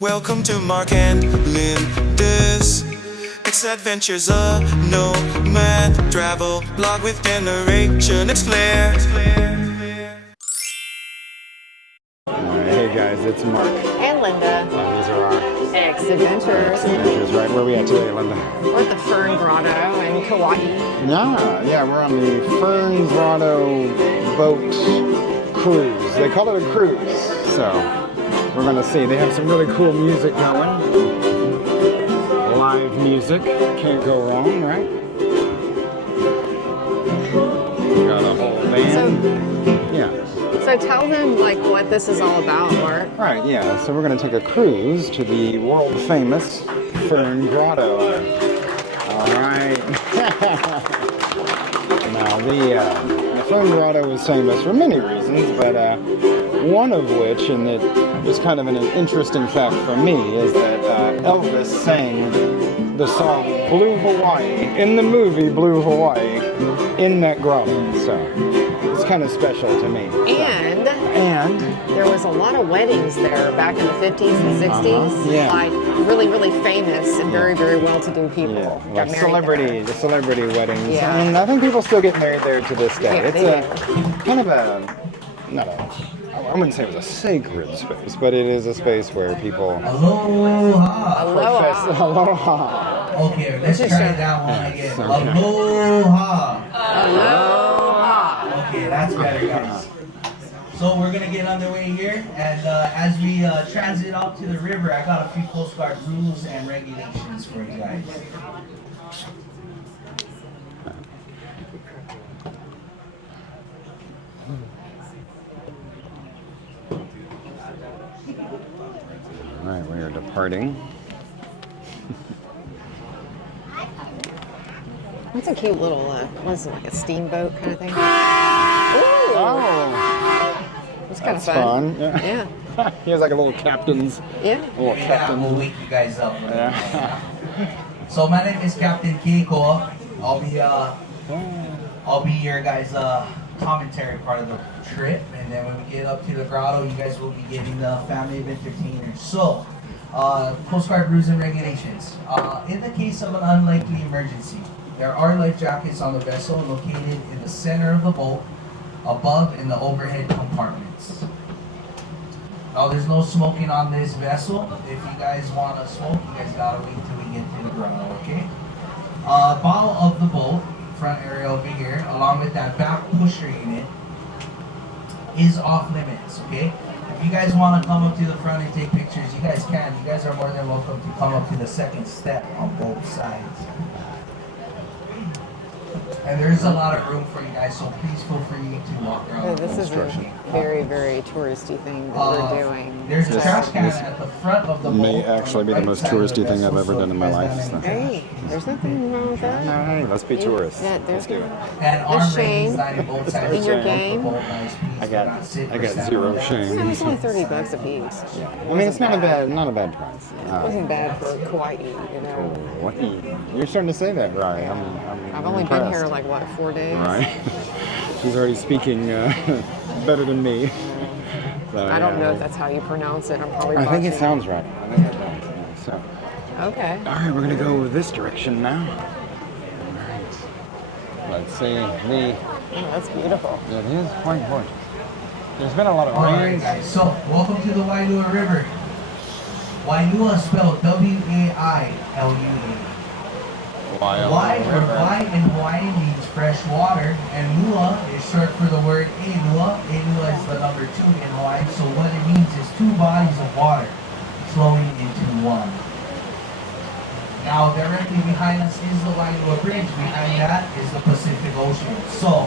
Welcome to Mark and Linda's It's Adventures, a nomad travel blog with generation. It's Claire. Hey guys, it's Mark. And Linda. These are our X Adventures. right? Where are we at today, Linda? We're at the Fern Grotto in Kauai. Yeah, we're on the Fern Grotto boat cruise. They call it a cruise. So, we're gonna see. They have some really cool music going. Live music. Can't go wrong, right? Got a whole band. So tell them like what this is all about, Mark. Right, yeah. So we're going to take a cruise to the world famous Fern Grotto. All right. Now the Fern Grotto is famous for many reasons, but one of which, and it was kind of an interesting fact for me, is that Elvis sang the song Blue Hawaii in the movie Blue Hawaii in that grotto. So it's kind of special to me. And there was a lot of weddings there back in the 50s and 60s. Yeah. Like really, really famous and very, very well-to-do people. Yeah, got like married the celebrity weddings. Yeah. And I think people still get married there to this day. Yeah, It's a kind of a, I wouldn't say it was a sacred space, but it is a space where people Aloha. profess aloha. Okay, let's try that one again. Okay. Aloha. Aloha. Okay, that's better, guys. So we're gonna get underway here, and as we transit out to the river, I got a few Coast Guard rules and regulations for you guys. All right, we are departing. That's a cute little, what is it, like a steamboat kind of thing? Oh, It's kind of that's fun. Yeah. He has like a little captain's. Yeah. Little Yeah, captain. we'll wake you guys up. Yeah. So my name is Captain Keiko. I'll be your guys' commentary part of the trip, and then when we get up to the grotto, you guys will be getting the family of entertainers. So, Coast Guard rules and regulations. In the case of an unlikely emergency, there are life jackets on the vessel located in the center of the boat, above in the overhead compartments. Now, there's no smoking on this vessel. If you guys want to smoke, you guys gotta wait till we get to the grotto, okay? Bow of the boat, front area over here, along with that back pusher unit, is off limits, okay? If you guys want to come up to the front and take pictures, you guys can. You guys are more than welcome to come up to the second step on both sides. And there's a lot of room for you guys, so please feel free to walk around. So this is a very, very touristy thing that we're doing. There's a trash can at the front of the boat. May actually be the most touristy thing I've ever done in my life. So. Hey, there's nothing wrong with that. No, hey, let's be tourists. Yeah, there's Let's do it. And arm shame raising both sides in your of the game. boat, guys, please I do got not sit or stand zero on that. shame. It was only $30 a piece. I mean, it's not a bad price. It wasn't bad for Kauai, you know. What? You're starting to say that, right? I've only been here like, what, 4 days? Right. She's already speaking better than me. So, I don't yeah. know if that's how you pronounce it. I'm probably I think it botching sounds right. I think it does. Yeah, so. Okay. All right, we're gonna go this direction now. All right. Let's see. Oh, that's beautiful. It is quite gorgeous. There's been a lot of Alright rain. guys, so welcome to the Wailua River. Wailua spelled W-A-I-L-U-A. Wai or Wai in Hawaiian means fresh water, and lua is short for the word elua. Elua is the number 2 in Hawaii, so what it means is 2 bodies of water flowing into one. Now directly behind us is the Wailua Bridge. Behind that is the Pacific Ocean. So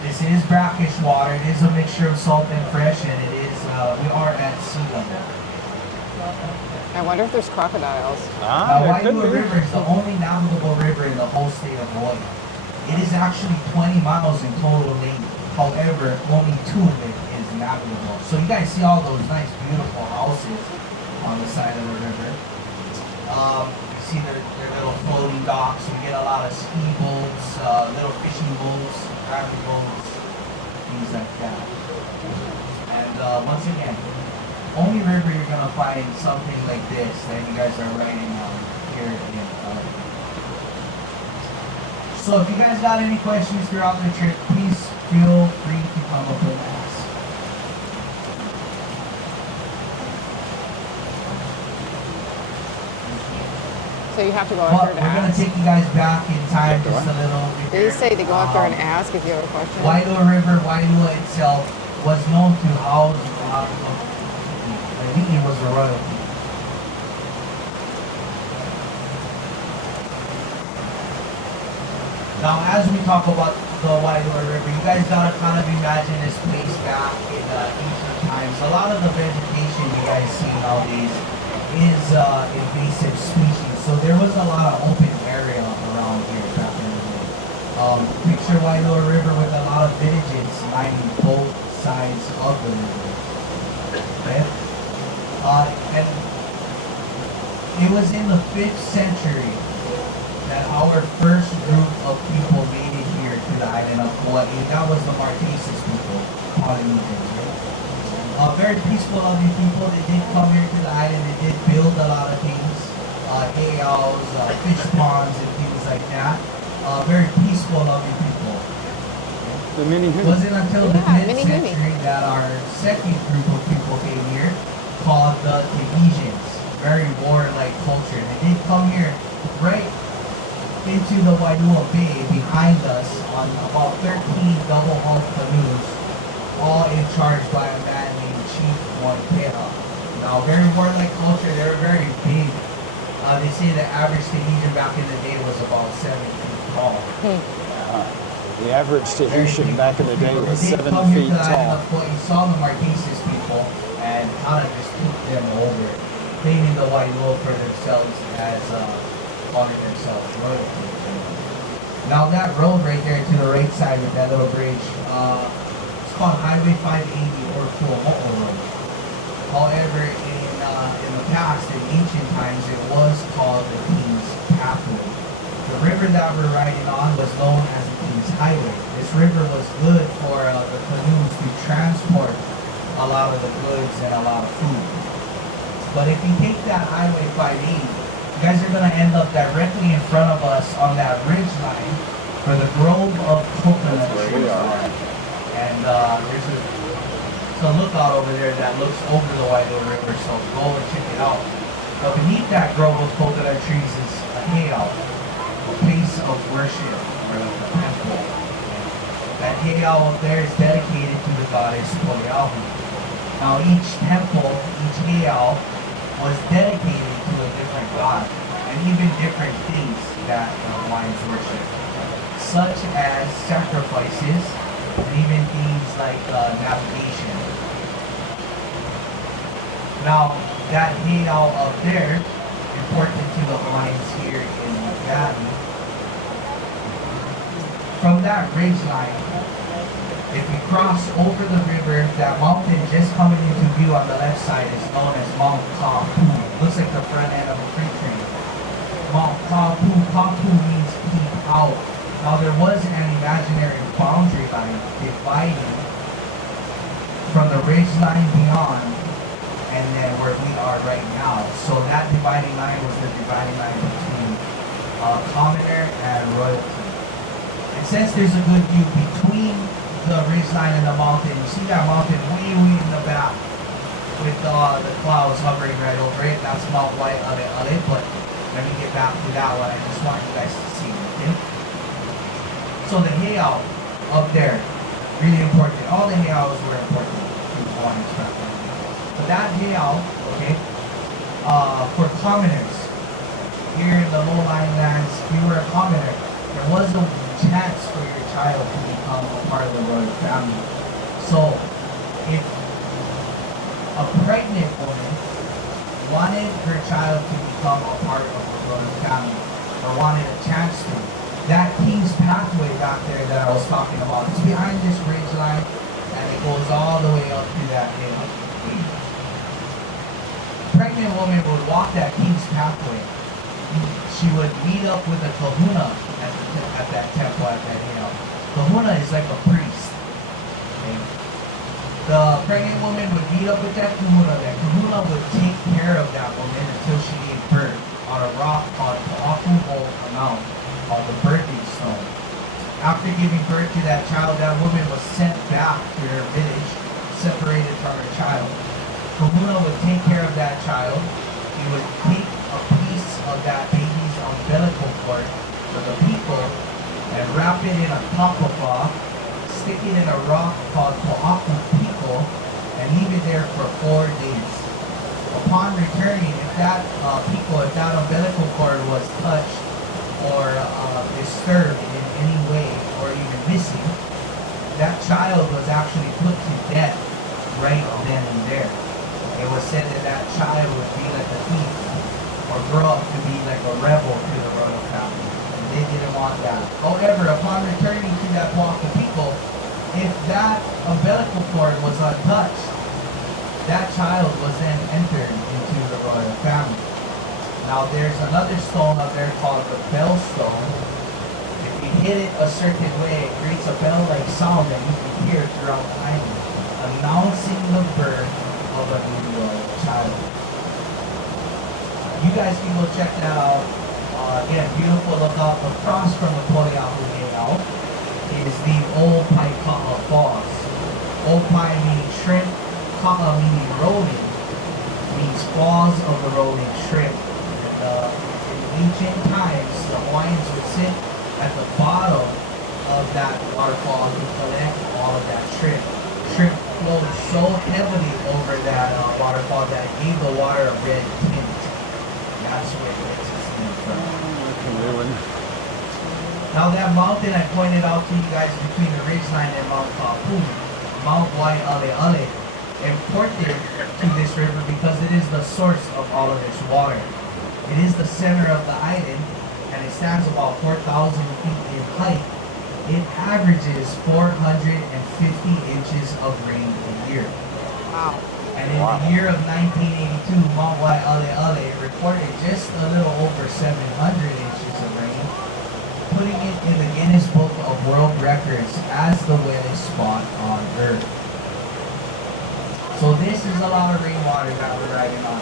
this is brackish water. It is a mixture of salt and fresh, and it is we are at sea level. I wonder if there's crocodiles. Wailua River is the only navigable river in the whole state of Hawaii. It is actually 20 miles in total length. However, only 2 of it is navigable. So you guys see all those nice, beautiful houses on the side of the river. You see their little floating docks. We get a lot of ski boats, little fishing boats, private boats, things like that. And once again, only river you're gonna find something like this that you guys are riding on here in So if you guys got any questions throughout the trip, please feel free to come up and ask. So you have to go up there But to we're gonna ask. take you guys back in time just a little bit. Did you say to go up there and ask if you have a question? Wailua River, Wailua itself, was known to house a lot of people. I think it was a royalty. Now, as we talk about the Wailua River, you guys gotta kind of imagine this place back in ancient times. A lot of the vegetation you guys see nowadays is invasive species, so there was a lot of open area around here back in the day. Picture Wailua River with a lot of villages lining both sides of the river. Okay? And it was in the 5th century that our first group of people made it here to the island of Kauai. That was the Marquesas people, Polynesians, right? Very peaceful, loving people. They did come here to the island. They did build a lot of things, hayals, fish ponds, and things like that. Very peaceful, loving people. The mini It wasn't until the Yeah, mini mid-century that our second group of people came here, called the Tahitians. Very warlike culture. They did come here right into the Wailua Bay behind us on about 13 double-hull canoes, all in charge by a man named Chief Montana. Now, very warlike culture. They were very big. They say the average Tahitian back in the day was about 7 feet tall. The average Tahitian back in the day was 7 come here feet to the island tall. of Kauai, saw the Marquesas people and kind of just took them over, claiming the Wailua for themselves as calling themselves royalty. Now that road right there to the right side with that little bridge, it's called Highway 580 or Tuamo'o Road. However, in the past, in ancient times, it was called the King's Pathway. The river that we're riding on was known as the King's Highway. This river was good for the canoes to transport a lot of the goods and a lot of food. But if you take that Highway 580, you guys are going to end up directly in front of us on that ridge line where the grove of coconut trees are. And there's a lookout over there that looks over the Wailua River, so go and check it out. But beneath that grove of coconut trees is a heiau, a place of worship, or like a temple. That heiau up there is dedicated to the goddess Poliahu. Now each temple, each heiau, was dedicated to a different god, and even different things that the Hawaiians worship, such as sacrifices, and even things like navigation. Now, that heiau up there, important to the Hawaiians here in Maui. From that ridge line, if you cross over the river, that mountain just coming into view on the left side is known as Mount Kapu. Looks like the front end of a freight train. Mount Kapu, Kapu means peep out. Now there was an imaginary boundary line dividing from the ridge line beyond and then where we are right now. So that dividing line was the dividing line between commoner and royalty. And since there's a good view between the ridge line and the mountain, you see that mountain way in the back with the clouds hovering right over it. That's Mount Wailua, but let me get back to that one. I just want you guys to see it, okay? So the heiau up there, really important. All the heiaus were important to Hawaiians back then. But that heiau, okay, for commoners, here in the low-lying lands, if you were a commoner, there was a chance for your child to become a part of the royal family. So, if a pregnant woman wanted her child to become a part of the royal family, or wanted a chance to, that King's Pathway back there that I was talking about, it's behind this ridge line, and it goes all the way up to that hill. A pregnant woman would walk that King's Pathway. She would meet up with a kahuna at that temple at that hill. Kahuna is like a priest. Okay? The pregnant woman would meet up with that kahuna. That kahuna would take care of that woman until she gave birth on a rock called Pa'aku'o Amount, called the birthing stone. After giving birth to that child, that woman was sent back to her village, separated from her child. Kahuna would take care of that child. He would take a piece of that baby's umbilical cord for the people and wrap it in a kapapa, stick it in a rock called Po'aku Piko, and leave it there for 4 days. Upon returning, if that if that umbilical cord was touched or disturbed in any way or even missing, that child was actually put to death right then and there. It was said that that child would be like a thief or grow up to be like a rebel to the royal family. And they didn't want that. However, upon returning to that block of people, if that umbilical cord was untouched, that child was then entered into the royal family. Now there's another stone up there called the bell stone. If you hit it a certain way, it creates a bell-like sound that you can hear throughout the island, announcing the birth of a new royal child. You guys can go check that out. Again, beautiful lookout. Across from the Poliahu Heiau is the Old Paika'a Falls. Old Pai meaning shrimp, Ka'a meaning rolling, means falls of the rolling shrimp. In ancient times, the Hawaiians would sit at the bottom of that waterfall to collect all of that shrimp. Shrimp flowed so heavily over that waterfall that it gave the water a red tint. That's where it gets its name from. Now that mountain I pointed out to you guys between the ridgeline and Mount Kapuni, Mount Wailua, important to this river because it is the source of all of this water. It is the center of the island and it stands about 4,000 feet in height. It averages 450 inches of rain a year. Wow. And in the year of 1982, Mount Wailua recorded just a little over 700 inches of rain, putting it in the Guinness Book of World Records as the wettest spot on Earth. So this is a lot of rainwater that we're riding on.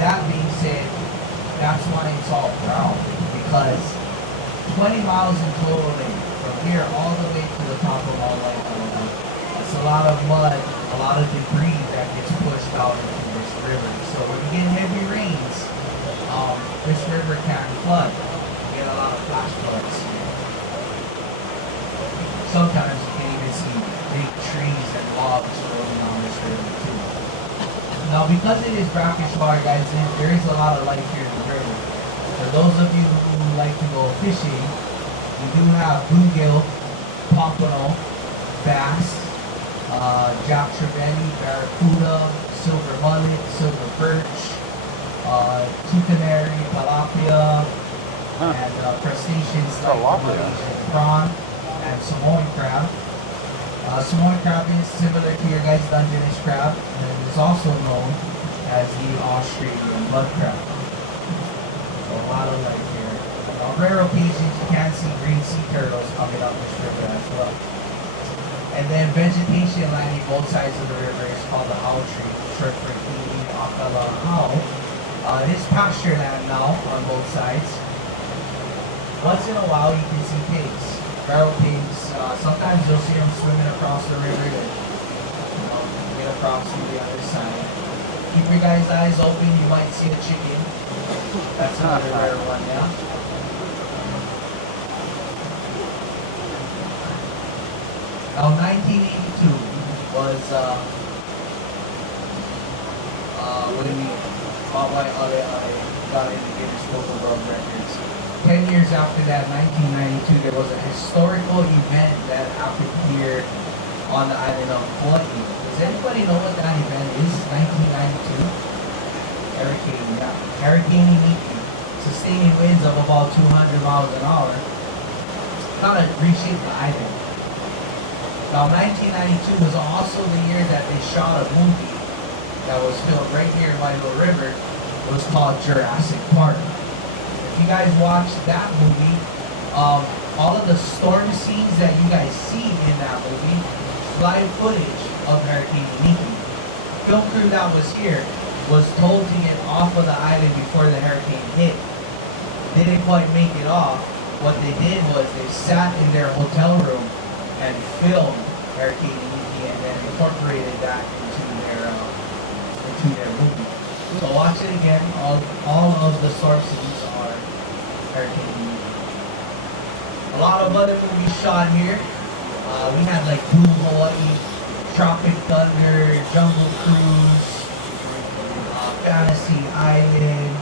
That being said, that's why it's all brown, because 20 miles in total length, from here all the way to the top of Mount Wailua. It's a lot of mud, a lot of debris that gets pushed out into this river. So when you get heavy rains, this river can flood. You get a lot of flash floods. Sometimes you can even see big trees and logs floating on this river too. Now because it is brackish water, guys, there is a lot of life here in the river. For those of you who like to go fishing, we do have bluegill, pompano, bass, jack trevally, barracuda, silver mullet, silver perch, tucanary, tilapia, and crustaceans like Malaysian prawn and Samoan crab. Samoan crab is similar to your guys' Dungeness crab and is also known as the Australian mud crab. So a lot of life here. On rare occasions you can see green sea turtles coming up this river as well. And then vegetation lining both sides of the river is called the owl tree, short for Kini Akala Owl. It is pasture land now on both sides. Once in a while you can see pigs, feral pigs. Sometimes you'll see them swimming across the river to get across to the other side. Keep your guys' eyes open, you might see a chicken. That's another rare one, yeah. Now 1982 was when Mount Wailua got into Guinness Book of World Records. 10 years after that, 1992, there was a historical event that happened here on the island of Kauai. Does anybody know what that event is? 1992? Hurricane, yeah. Hurricane Iniki, sustaining winds of about 200 miles an hour, kind of reshaped the island. Now 1992 was also the year that they shot a movie that was filmed right here in Wailua River. It was called Jurassic Park. If you guys watched that movie, all of the storm scenes that you guys see in that movie live footage of Hurricane Nikki. Film crew that was here was told to get off of the island before the hurricane hit. Didn't quite make it off. What they did was they sat in their hotel room and filmed Hurricane Nikki and then incorporated that into their movie. So watch it again. All of the storm scenes are Hurricane Nikki. A lot of other movies shot here. We had like Blue Hawaii, Tropic Thunder, Jungle Cruise, Fantasy Island,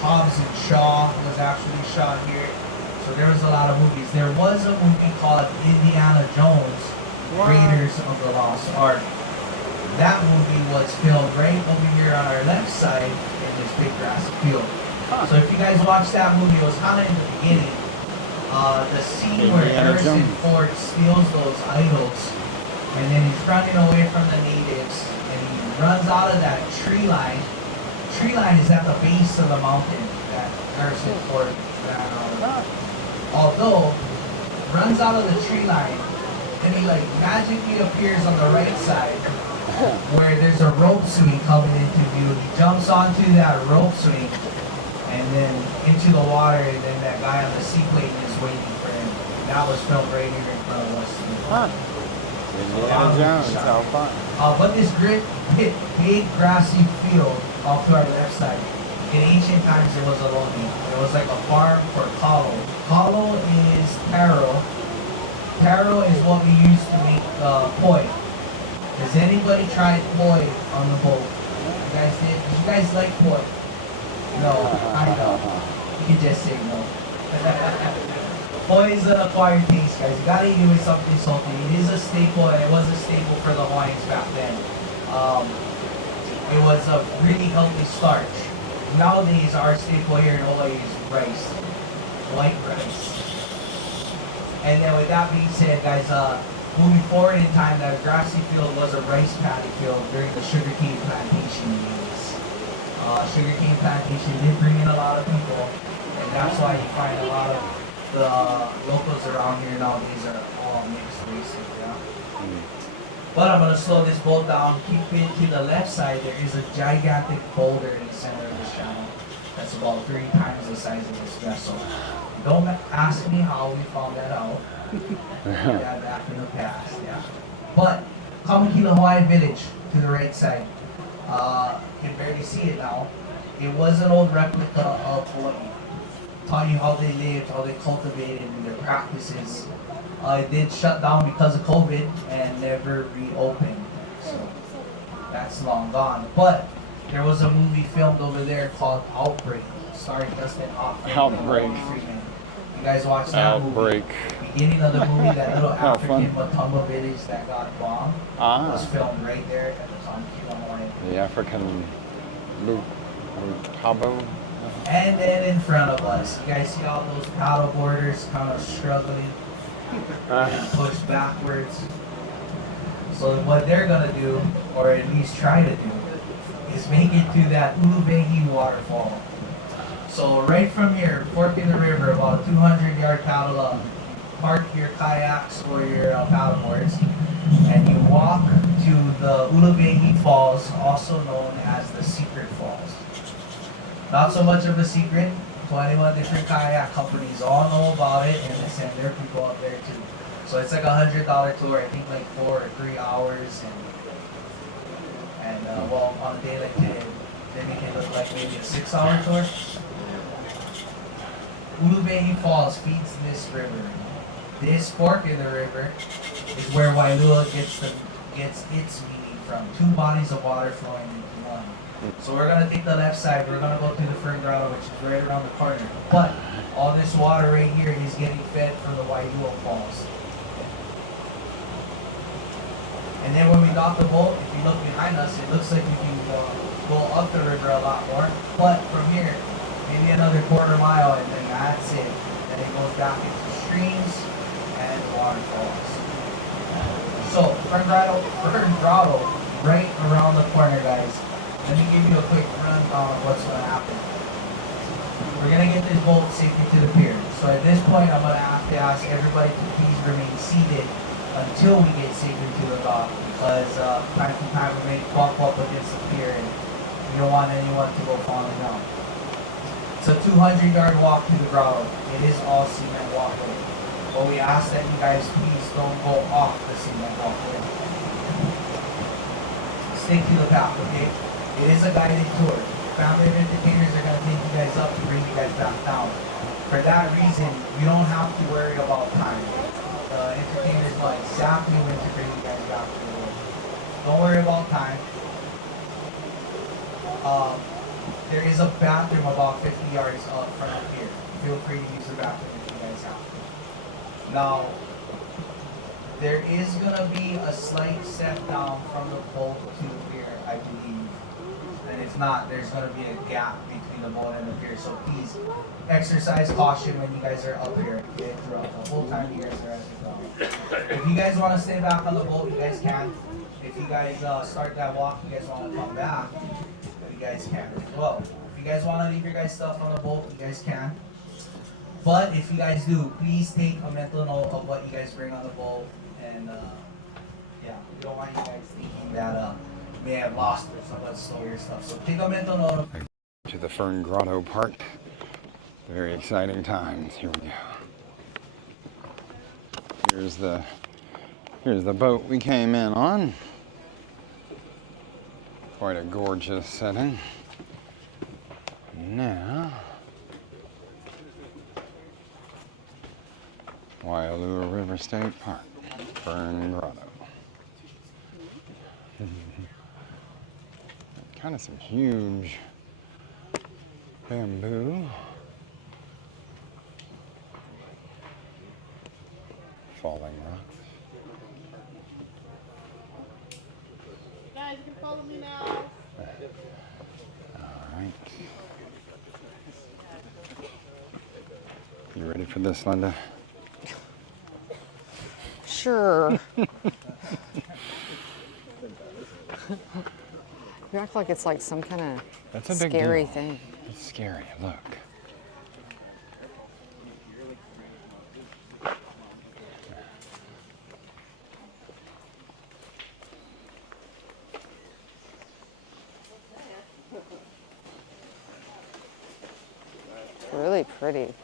Hobbs and Shaw was actually shot here. So there was a lot of movies. There was a movie called Indiana Jones, Raiders of the Lost Ark. That movie was filmed right over here on our left side in this big grassy field. So if you guys watched that movie, it was kind of in the beginning. The scene where Harrison Ford steals those idols and then he's running away from the natives and he runs out of that tree line. Tree line is at the base of the mountain that Harrison Ford ran out of. Although, runs out of the tree line and he like magically appears on the right side where there's a rope swing coming into view. He jumps onto that rope swing and then into the water, and then that guy on the seaplane is waiting for him. That was filmed right here in front of us. Indiana Jones, how fun. But this big grassy field off to our left side, in ancient times it was a logging. It was like a farm for kalo. Kalo is taro. Taro is what we use to make poi. Has anybody tried poi on the boat? You guys did? Did you guys like poi? No, I know. You can just say no. Poi is an acquired taste, guys. You gotta eat it with something salty. It is a staple, and it was a staple for the Hawaiians back then. It was a really healthy starch. Nowadays, our staple here in Hawaii is rice. White rice. And then with that being said, guys, moving forward in time, that grassy field was a rice paddy field during the sugarcane plantation days. Sugarcane plantation did bring in a lot of people, and that's why you find a lot of the locals around here nowadays are all mixed races, yeah. But I'm gonna slow this boat down, keep it to the left side. There is a gigantic boulder in the center of this channel that's about 3 times the size of this vessel. Don't ask me how we found that out. Yeah, back in the past, yeah. But Kamakila Hawaiian Village to the right side. You can barely see it now. It was an old replica of Hawaii. Taught you how they lived, how they cultivated, and their practices. It did shut down because of COVID and never reopened. So that's long gone. But there was a movie filmed over there called Outbreak, starring Dustin Hoffman. Outbreak. You guys watched that Outbreak. movie? Beginning of the movie, that little African Matumba village that got bombed was filmed right there at the Kamakila Hawaiian. The African Lutabo. And then in front of us, you guys see all those paddle boarders kind of struggling and push backwards. So what they're gonna do, or at least try to do, is make it to that Ulubehi waterfall. So right from here, fork in the river, about 200-yard paddle up, park your kayaks or your paddle boards, and you walk to the Ulubehi Falls, also known as the Secret Falls. Not so much of a secret. 21 different kayak companies all know about it, and they send their people up there too. So it's like $100 tour. I think like 4 or 3 hours, and well, on a day like today, they make it look like maybe a 6-hour tour. Ulubehi Falls feeds this river. This fork in the river is where Wailua gets its meaning from. 2 bodies of water flowing into one. So we're gonna take the left side. We're gonna go to the Fern Grotto, which is right around the corner. But all this water right here is getting fed from the Wailua Falls. And then when we dock the boat, if you look behind us, it looks like we can go up the river a lot more. But from here, maybe another quarter mile, and then that's it. Then it goes back into streams and waterfalls. So Fern Grotto, right around the corner, guys. Let me give you a quick rundown of what's going to happen. We're going to get this boat safely to the pier. So at this point, I'm going to have to ask everybody to please remain seated until we get safely to the dock, because time to time we may bump up against the pier and we don't want anyone to go falling down. It's a 200-yard walk to the grotto. It is all cement walkway. But we ask that you guys please don't go off the cement walkway. Stick to the path, okay? It is a guided tour. Family entertainers are going to take you guys up to bring you guys back down. For that reason, you don't have to worry about time. The entertainers know exactly when to bring you guys back to the road. Don't worry about time. There is a bathroom about 50 yards up front of here. Feel free to use the bathroom if you guys have to. Now, there is going to be a slight step down from the boat to the pier, I believe. And if not, there's going to be a gap between the boat and the pier. So please exercise caution when you guys are up here. Okay? Throughout the whole time you guys are at the dock. If you guys want to stay back on the boat, you guys can. If you guys start that walk, you guys want to come back, you guys can as well. If you guys want to leave your guys' stuff on the boat, you guys can. But if you guys do, please take a mental note of what you guys bring on the boat. And yeah, we don't want you guys thinking that you may have lost or some of stole your stuff. So take a mental note of To the Fern Grotto part. Very exciting times. Here we go. Here's the boat we came in on. Quite a gorgeous setting. Now, Wailua River State Park, Fern Grotto. Kind of some huge bamboo. Falling rocks. Guys, you can follow me now. All right. You ready for this, Linda? Sure. You act like it's like some kind That's of a big scary deal. thing. It's scary. Look. It's really pretty.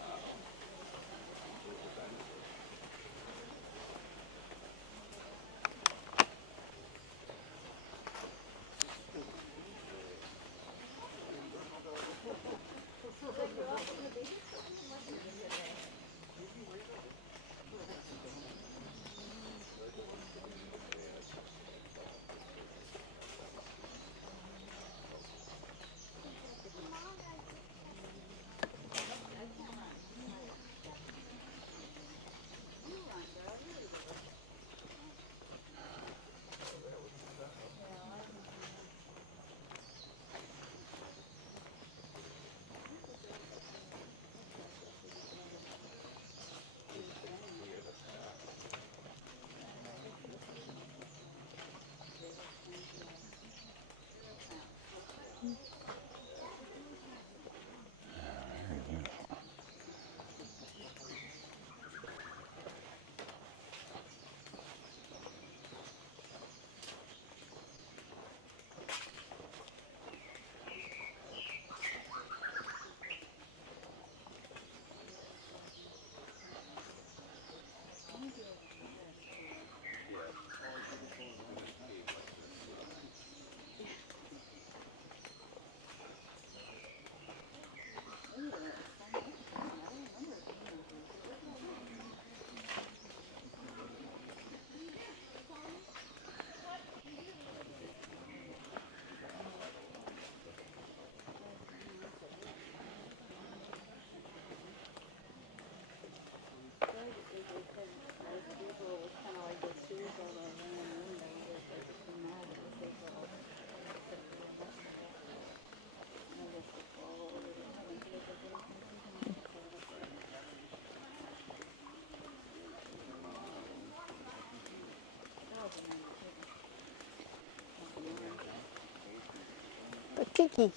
The tiki.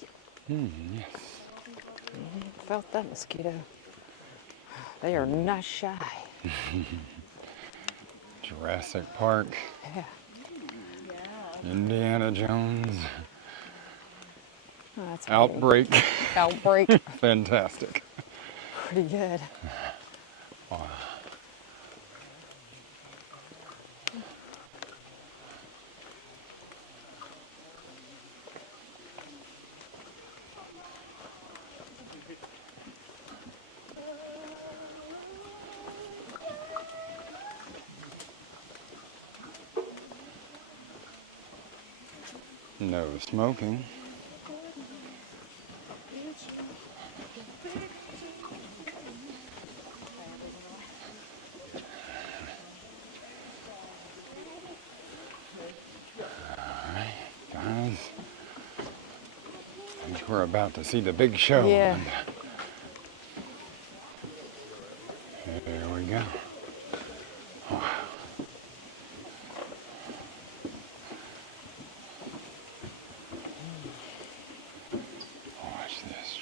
Yes. Felt that mosquito. They are not shy. Jurassic Park, Yeah. Indiana Jones, Oh, that's funny. Outbreak. Outbreak. Fantastic. Pretty good. Wow. No smoking. Alright, guys. I think we're about to see the big show. Yeah. There we go. Watch this.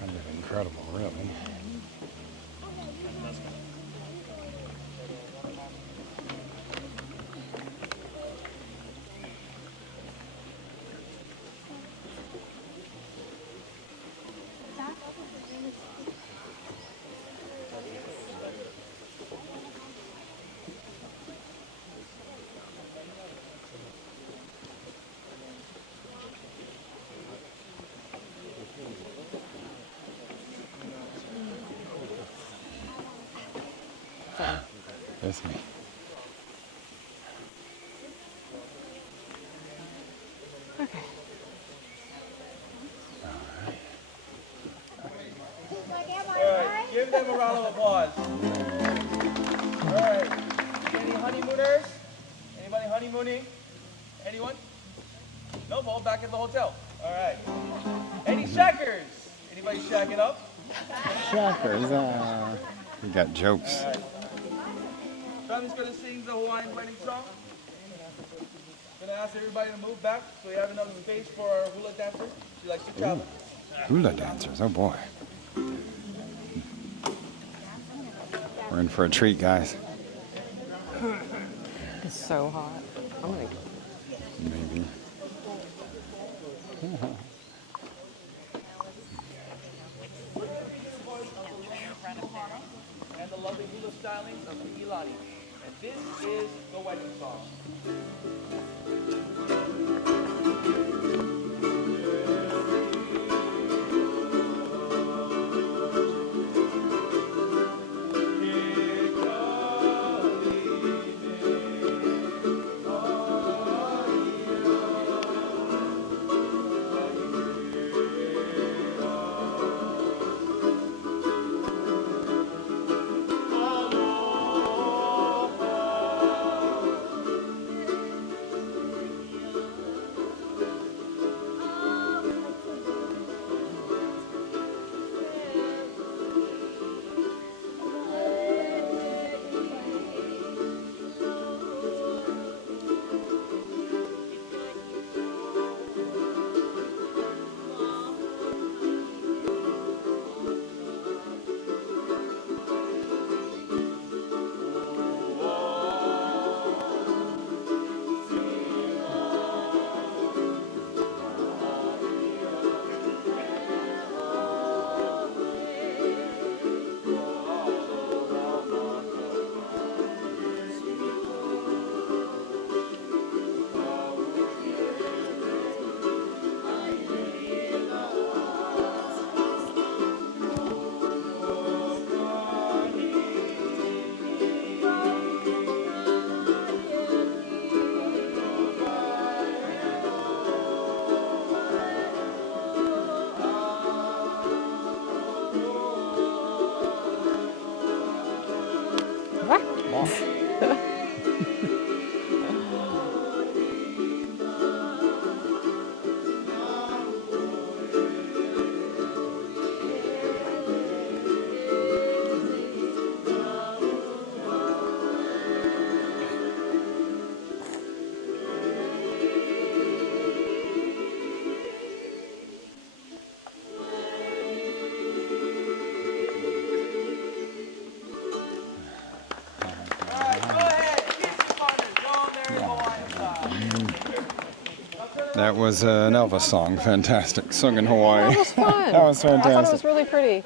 Kind of incredible, really. That's me. Okay. Alright, give them a round of applause. Alright. Any honeymooners? Anybody honeymooning? Anyone? No, well, back at the hotel. Alright. Any shackers? Anybody shacking up? Shackers, we got jokes. Alright. Family's gonna sing the Hawaiian wedding song. Gonna ask everybody to move back so we have enough space for our hula dancer. She likes to travel. Hula dancers, oh boy. We're in for a treat, guys. It's so hot. I'm gonna. Maybe. And the lovely hula stylings of the Ilani. And this is the wedding song. That was an Elvis song. Fantastic. Sung in Hawaii. That was fun. That was I thought it fantastic. was really pretty.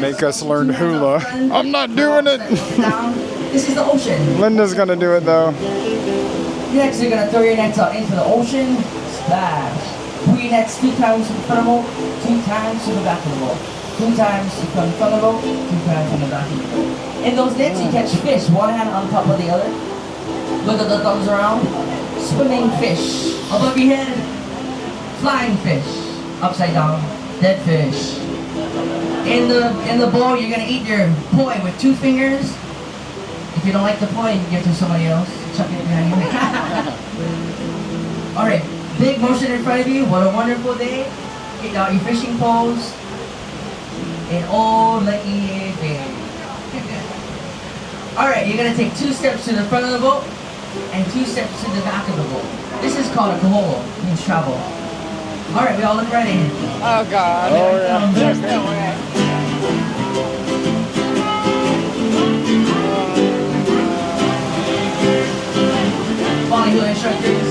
Make us learn hula. I'm not doing it. This is the ocean. Linda's gonna do it though. Next, you're gonna throw your nets out into the ocean. Splash. Pull your nets 2 times to the front of the boat, 2 times to the back of the boat. 2 times from the front of the boat, 2 times from the back of the boat. In those nets, you catch fish, one hand on top of the other. Look at the thumbs around. Swimming fish. Above your head, flying fish. Upside down, dead fish. In the bowl, you're gonna eat your poi with 2 fingers. If you don't like the poi, you can give it to somebody else. Chuck it behind you. All right, big motion in front of you. What a wonderful day. Get out your fishing poles. And oh, lucky baby. All right, you're gonna take 2 steps to the front of the boat and 2 steps to the back of the boat. This is called a kaholo, means travel. All right, we all look ready. Oh, God. Oh, yeah. There's no way. Follow your instructors.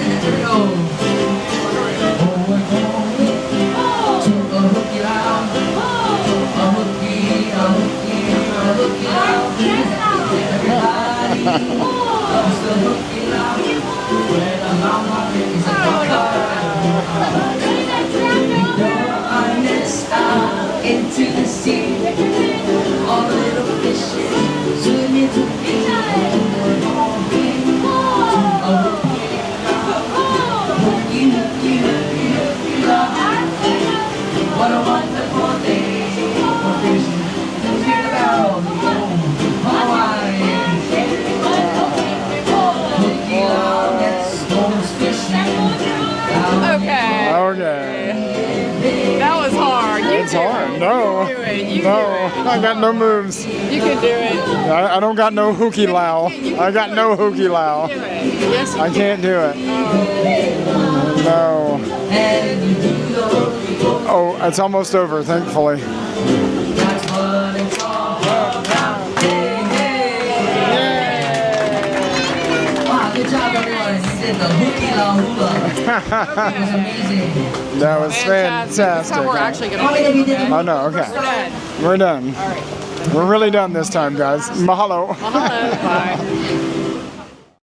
Here we go. Oh, we're going to a hooky loud. A hooky loud. Everybody loves the hooky loud. Where the mama is a What a wonderful day for fishing. Let's hear the barrel. Hawaiian. Looking out at storms fishing. Okay. Okay. That was hard. It's hard. No. You can do it. You No. can I got no moves. do it. You can do it. I don't got no hooky lao. I got no hooky lao. Do it. Yes, you I can't do it. No. Oh, it's almost over, thankfully. That's what it's all about. Hey, hey. Wow, good job, everyone. You did the hooky la hula. That was amazing. That was Fantastic. That's how we're fantastic. actually going to do it. Oh no, okay. We're done. We're done. We're really done this time, guys. Mahalo. Mahalo. Bye.